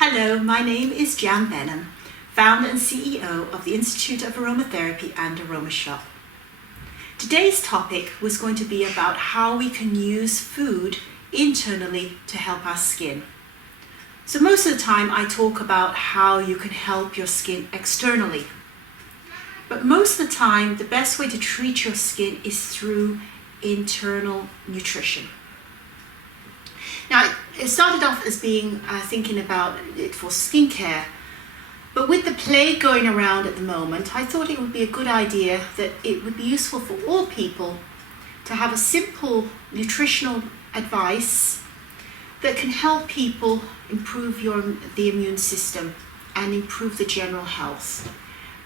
Hello, my name is Jan Benham, founder and CEO of the Institute of Aromatherapy and Aroma Shop. Today's topic was going to be about how we can use food internally to help our skin. So most of the time I talk about how you can help your skin externally. But most of the time, the best way to treat your skin is through internal nutrition. Now, it started off as being thinking about it for skincare, but with the plague going around at the moment, I thought it would be a good idea that it would be useful for all people to have a simple nutritional advice that can help people improve the immune system and improve the general health.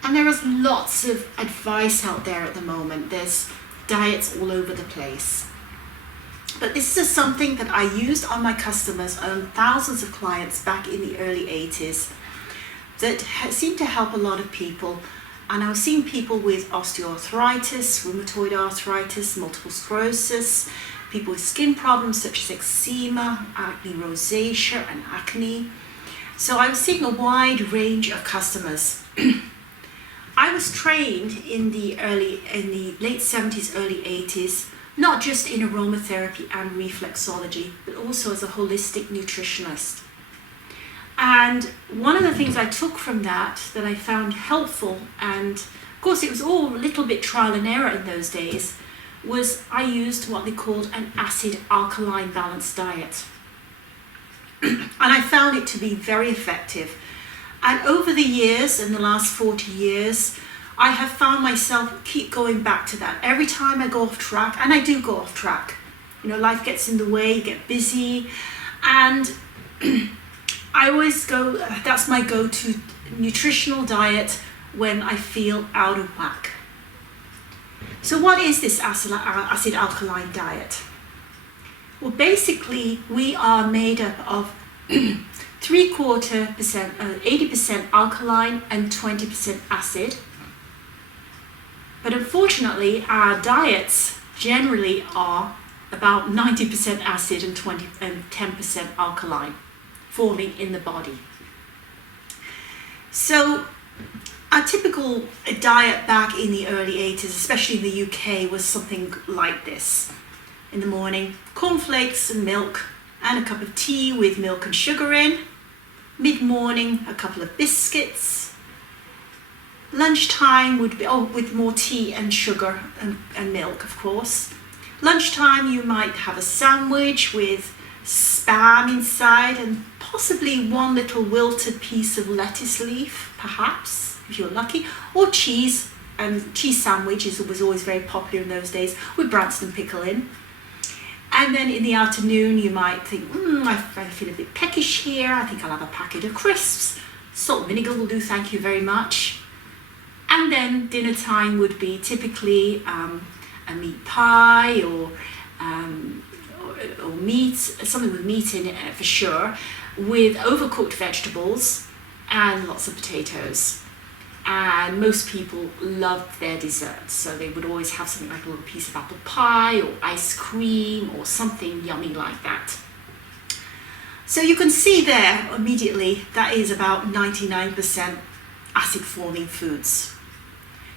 And there is lots of advice out there at the moment. There's diets all over the place. But this is something that I used on my customers, on thousands of clients back in the early 80s, that seemed to help a lot of people. And I was seeing people with osteoarthritis, rheumatoid arthritis, multiple sclerosis, people with skin problems such as eczema, acne rosacea, and acne. So I was seeing a wide range of customers. I was trained in the late 70s, early 80s, not just in aromatherapy and reflexology, but also as a holistic nutritionist. And one of the things I took from that I found helpful, and of course it was all a little bit trial and error in those days, was I used what they called an acid-alkaline balanced diet. And I found it to be very effective. And over the years, in the last 40 years, I have found myself keep going back to that. Every time I go off track, and I do go off track, life gets in the way, you get busy, and I always go, that's my go-to nutritional diet when I feel out of whack. So what is this acid-alkaline diet? Well, basically, we are made up of 80% alkaline and 20% acid. But unfortunately, our diets generally are about 90% acid and 10% alkaline forming in the body. So our typical diet back in the early 80s, especially in the UK, was something like this. In the morning, cornflakes and milk and a cup of tea with milk and sugar in. Mid-morning, a couple of biscuits. Lunchtime would be, with more tea and sugar and milk, of course. Lunchtime, you might have a sandwich with spam inside and possibly one little wilted piece of lettuce leaf, perhaps, if you're lucky, or cheese. And cheese sandwiches was always very popular in those days, with Branston pickle in. And then in the afternoon, you might think, I feel a bit peckish here. I think I'll have a packet of crisps. Salt and vinegar will do, thank you very much. And then dinner time would be typically a meat pie or meat, something with meat in it for sure, with overcooked vegetables and lots of potatoes. And most people loved their desserts, so they would always have something like a little piece of apple pie or ice cream or something yummy like that. So you can see there immediately that is about 99% acid forming foods.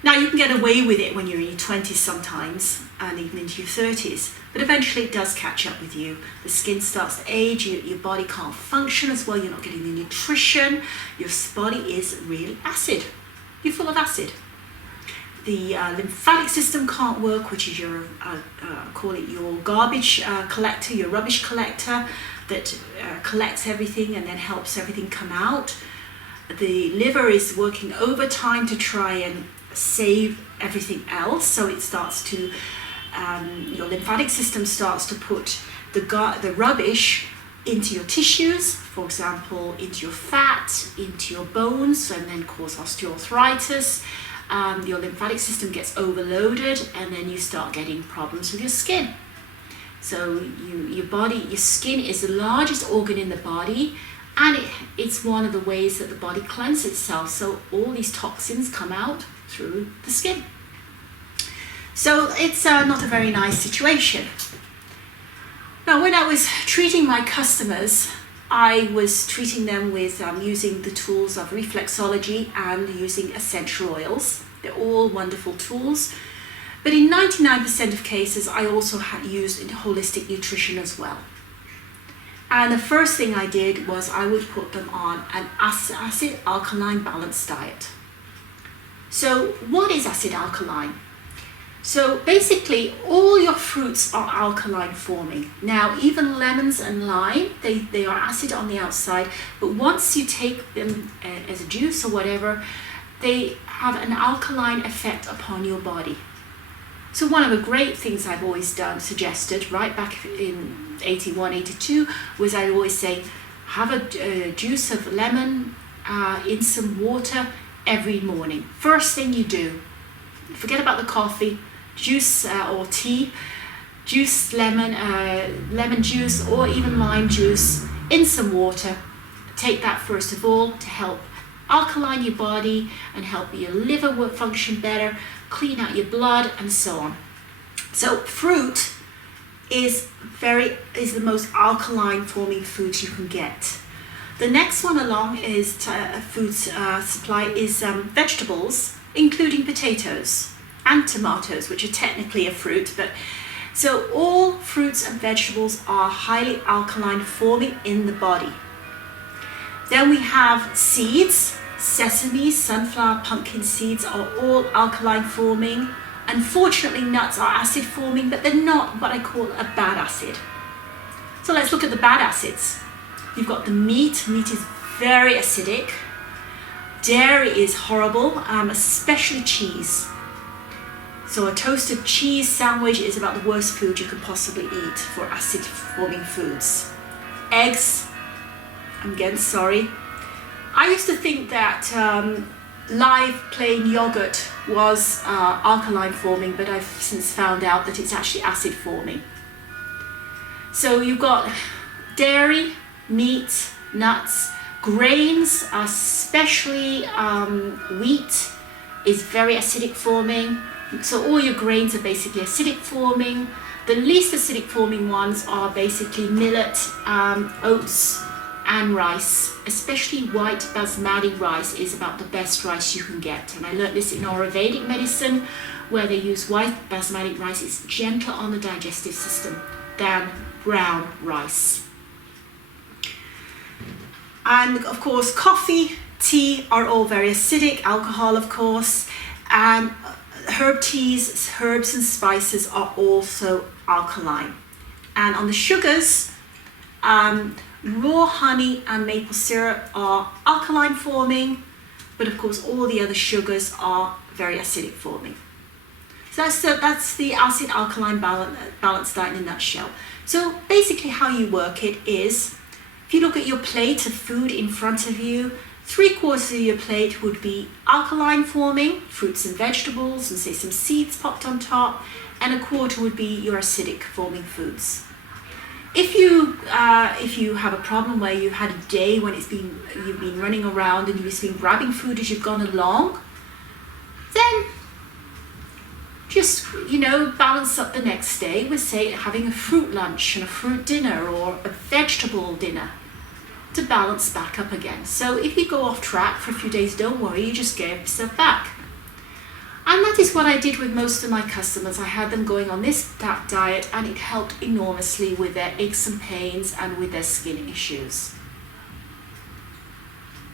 Now you can get away with it when you're in your 20s sometimes and even into your 30s, but eventually it does catch up with you. The skin starts to age, your body can't function as well, you're not getting the nutrition, your body is really acid. You're full of acid. The lymphatic system can't work, which is your, call it your garbage collector, your rubbish collector that collects everything and then helps everything come out. The liver is working overtime to try and save everything else, so it starts to, your lymphatic system starts to put the rubbish into your tissues, for example, into your fat, into your bones, and then cause osteoarthritis. Your lymphatic system gets overloaded, and then you start getting problems with your skin. So your skin is the largest organ in the body, and it's one of the ways that the body cleanses itself. So all these toxins come out through the skin. So it's not a very nice situation. Now, when I was treating my customers, I was treating them with using the tools of reflexology and using essential oils. They're all wonderful tools. But in 99% of cases, I also used holistic nutrition as well. And the first thing I did was I would put them on an acid alkaline balanced diet. So what is acid alkaline? So basically all your fruits are alkaline forming. Now even lemons and lime, they are acid on the outside, but once you take them as a juice or whatever, they have an alkaline effect upon your body. So one of the great things I've always suggested, right back in 81, 82, was I'd always say, have a juice of lemon in some water every morning. First thing you do, forget about the coffee, juice or tea, juice lemon juice or even lime juice in some water. Take that first of all to help alkaline your body and help your liver function better, clean out your blood and so on. So fruit is the most alkaline forming food you can get. The next one along is food supply is vegetables, including potatoes and tomatoes, which are technically a fruit, but so all fruits and vegetables are highly alkaline forming in the body. Then we have seeds. Sesame, sunflower, pumpkin seeds are all alkaline forming. Unfortunately, nuts are acid forming, but they're not what I call a bad acid. So let's look at the bad acids. You've got the meat. Meat is very acidic. Dairy is horrible, especially cheese. So a toasted cheese sandwich is about the worst food you could possibly eat for acid forming foods. Eggs, I'm again sorry. I used to think that live plain yogurt was alkaline forming, but I've since found out that it's actually acid forming. So you've got dairy, meat, nuts, grains, especially wheat is very acidic forming. So all your grains are basically acidic forming. The least acidic forming ones are basically millet, oats, and rice, especially white basmati rice is about the best rice you can get. And I learned this in Ayurvedic medicine, where they use white basmati rice. It's gentler on the digestive system than brown rice. And of course, coffee, tea are all very acidic, alcohol of course, and herb teas, herbs and spices are also alkaline. And on the sugars, raw honey and maple syrup are alkaline forming, but of course all the other sugars are very acidic forming. So that's the acid alkaline balance diet in a nutshell. So basically how you work it is, if you look at your plate of food in front of you, 3/4 of your plate would be alkaline forming, fruits and vegetables, and say some seeds popped on top, and 1/4 would be your acidic forming foods. If you have a problem where you've had a day when you've been running around and you've just been grabbing food as you've gone along, then just balance up the next day with say having a fruit lunch and a fruit dinner or a vegetable dinner to balance back up again. So if you go off track for a few days, don't worry, you just get yourself back. And that is what I did with most of my customers. I had them going on this diet and it helped enormously with their aches and pains and with their skin issues.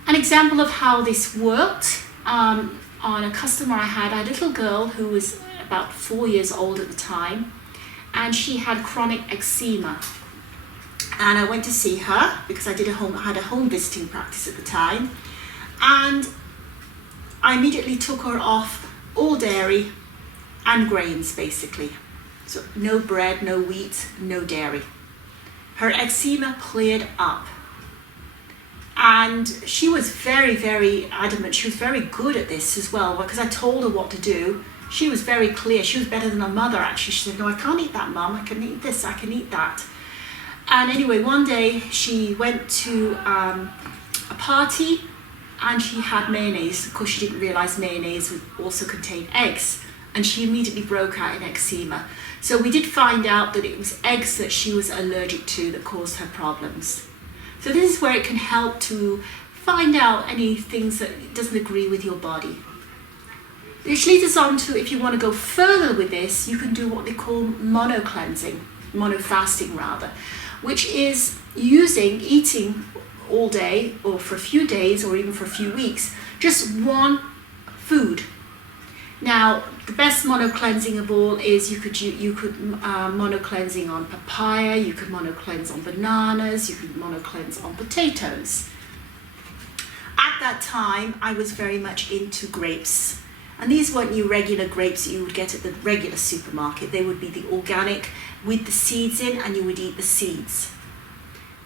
An example of how this worked, on a customer I had a little girl who was about 4 years old at the time, and she had chronic eczema. And I went to see her because I had a home visiting practice at the time, and I immediately took her off all dairy and grains basically. So no bread, no wheat, no dairy. Her eczema cleared up. And she was very, very adamant. She was very good at this as well, because I told her what to do. She was very clear. She was better than her mother actually. She said, no, I can't eat that, Mum. I can eat this, I can eat that. And anyway, one day she went to a party and she had mayonnaise. Of course, she didn't realize mayonnaise would also contain eggs, and she immediately broke out in eczema. So we did find out that it was eggs that she was allergic to that caused her problems. So this is where it can help to find out any things that doesn't agree with your body. Which leads us on to, if you want to go further with this, you can do what they call mono-cleansing, mono-fasting rather, which is eating all day or for a few days or even for a few weeks, just one food. Now, the best mono-cleansing of all is you could mono-cleansing on papaya, you could mono-cleanse on bananas, you could mono-cleanse on potatoes. At that time, I was very much into grapes. And these weren't your regular grapes that you would get at the regular supermarket. They would be the organic with the seeds in, and you would eat the seeds.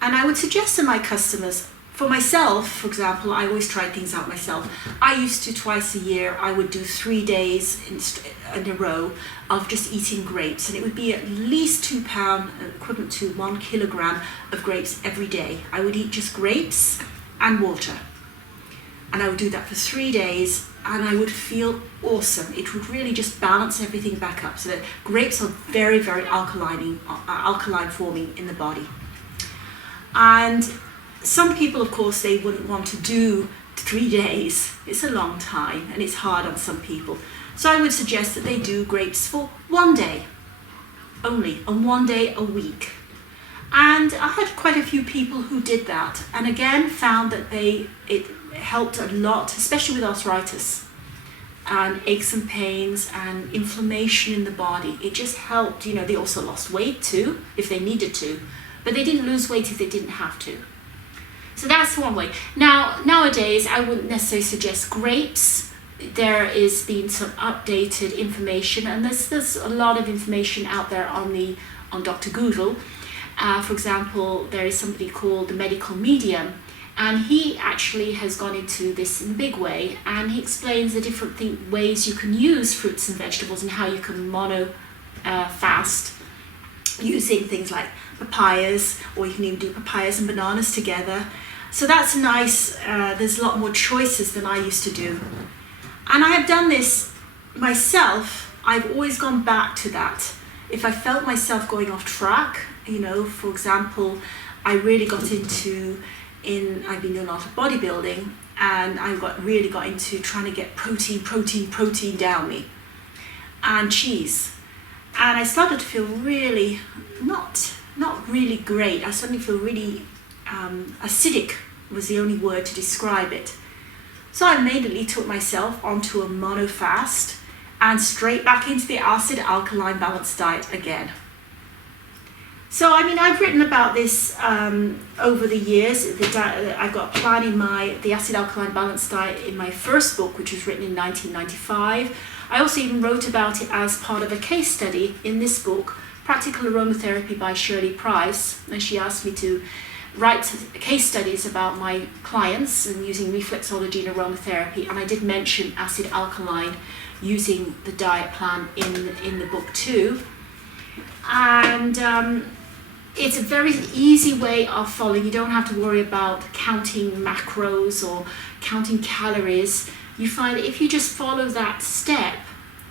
And I would suggest to my customers, for myself, for example, I always tried things out myself. I used to twice a year, I would do 3 days in a row of just eating grapes. And it would be at least 2 pounds, equivalent to 1 kilogram of grapes every day. I would eat just grapes and water. And I would do that for 3 days, and I would feel awesome. It would really just balance everything back up. So that grapes are very, very alkaline forming in the body. And some people, of course, they wouldn't want to do 3 days. It's a long time and it's hard on some people. So I would suggest that they do grapes for 1 day only, and 1 day a week. And I had quite a few people who did that, and again found that it helped a lot, especially with arthritis and aches and pains and inflammation in the body. It just helped. They also lost weight too if they needed to, but they didn't lose weight if they didn't have to. So that's one way. Now, nowadays, I wouldn't necessarily suggest grapes. There is been some updated information, and there's a lot of information out there on Dr. Google. For example, there is somebody called the medical medium, and he actually has gone into this in a big way, and he explains the different ways you can use fruits and vegetables and how you can fast using things like papayas, or you can even do papayas and bananas together. So that's nice. There's a lot more choices than I used to do. And I have done this myself. I've always gone back to that. If I felt myself going off track, for example, I really got I've been doing a lot of bodybuilding, and I really got into trying to get protein down me, and cheese. And I started to feel really, not really great. I suddenly feel really acidic was the only word to describe it. So I immediately took myself onto a mono fast and straight back into the acid alkaline balanced diet again. So I've written about this over the years. I've got a plan in the acid alkaline balanced diet in my first book, which was written in 1995. I also even wrote about it as part of a case study in this book, Practical Aromatherapy by Shirley Price, and she asked me to write case studies about my clients and using reflexology and aromatherapy, and I did mention acid alkaline using the diet plan in the book too. And it's a very easy way of following. You don't have to worry about counting macros or counting calories. You find that if you just follow that step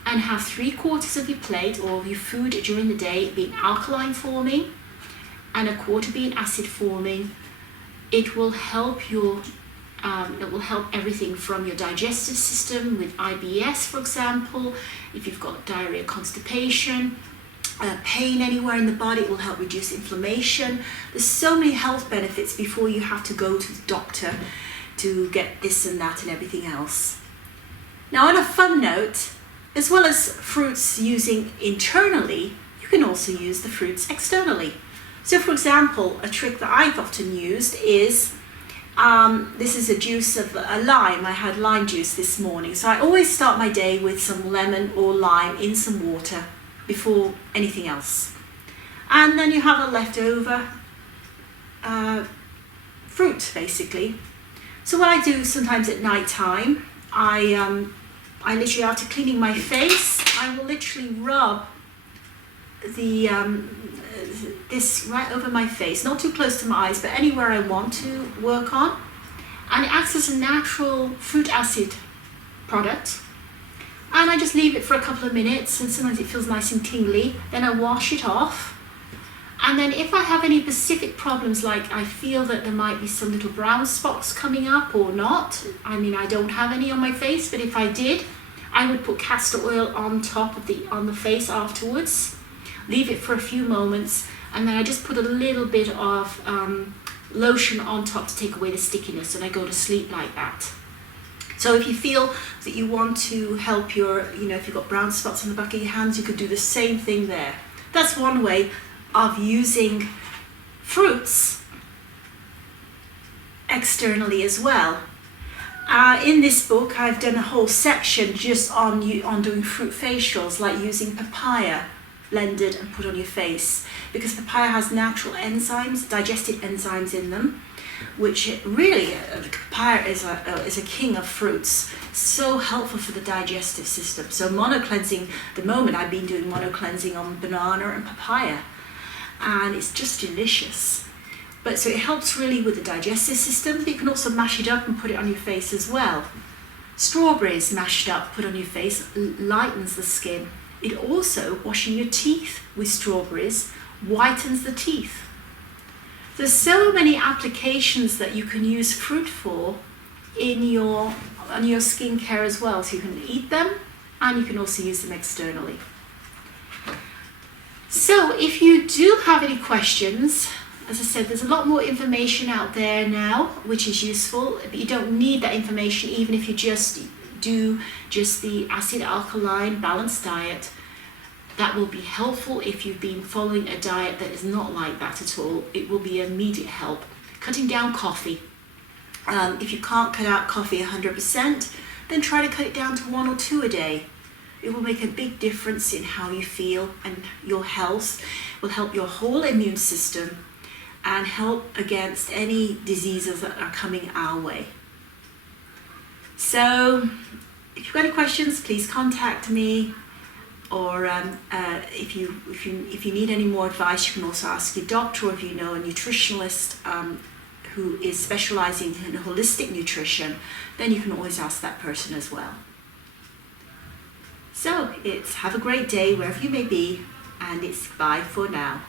and have 3/4 of your plate or your food during the day being alkaline forming and 1/4 being acid forming, it will help everything from your digestive system with IBS, for example. If you've got diarrhea, constipation, pain anywhere in the body, it will help reduce inflammation. There's so many health benefits before you have to go to the doctor to get this and that and everything else. Now, on a fun note, as well as fruits using internally, you can also use the fruits externally. So, for example, a trick that I've often used is, this is a juice of a lime. I had lime juice this morning. So I always start my day with some lemon or lime in some water before anything else. And then you have a leftover fruit, basically. So what I do sometimes at night time, I literally, after cleaning my face, I will literally rub this right over my face, not too close to my eyes, but anywhere I want to work on. And it acts as a natural fruit acid product. And I just leave it for a couple of minutes, and sometimes it feels nice and tingly. Then I wash it off, And then if I have any specific problems, like I feel that there might be some little brown spots coming up or not, I mean, I don't have any on my face, but if I did, I would put castor oil on top of on the face afterwards, leave it for a few moments, and then I just put a little bit of lotion on top to take away the stickiness, and I go to sleep like that. So if you feel that you want to help your, if you've got brown spots on the back of your hands, you could do the same thing there. That's one way of using fruits externally as well. In this book, I've done a whole section just on doing fruit facials, like using papaya blended and put on your face, because papaya has natural enzymes, digestive enzymes in them, which really, papaya is a king of fruits, so helpful for the digestive system. So mono-cleansing, the moment I've been doing mono-cleansing on banana and papaya, and it's just delicious. But so it helps really with the digestive system, but you can also mash it up and put it on your face as well. Strawberries mashed up, put on your face, lightens the skin. It also, washing your teeth with strawberries, whitens the teeth. There's so many applications that you can use fruit for on your skincare as well. So you can eat them and you can also use them externally. So if you do have any questions, as I said, there's a lot more information out there now, which is useful, but you don't need that information even if you just do the acid alkaline balanced diet. That will be helpful if you've been following a diet that is not like that at all. It will be immediate help. Cutting down coffee. If you can't cut out coffee 100%, then try to cut it down to 1 or 2 a day. It will make a big difference in how you feel, and your health will help your whole immune system and help against any diseases that are coming our way. So if you've got any questions, please contact me. Or if you need any more advice, you can also ask your doctor, or if you know a nutritionalist who is specializing in holistic nutrition, then you can always ask that person as well. So have a great day wherever you may be, and it's bye for now.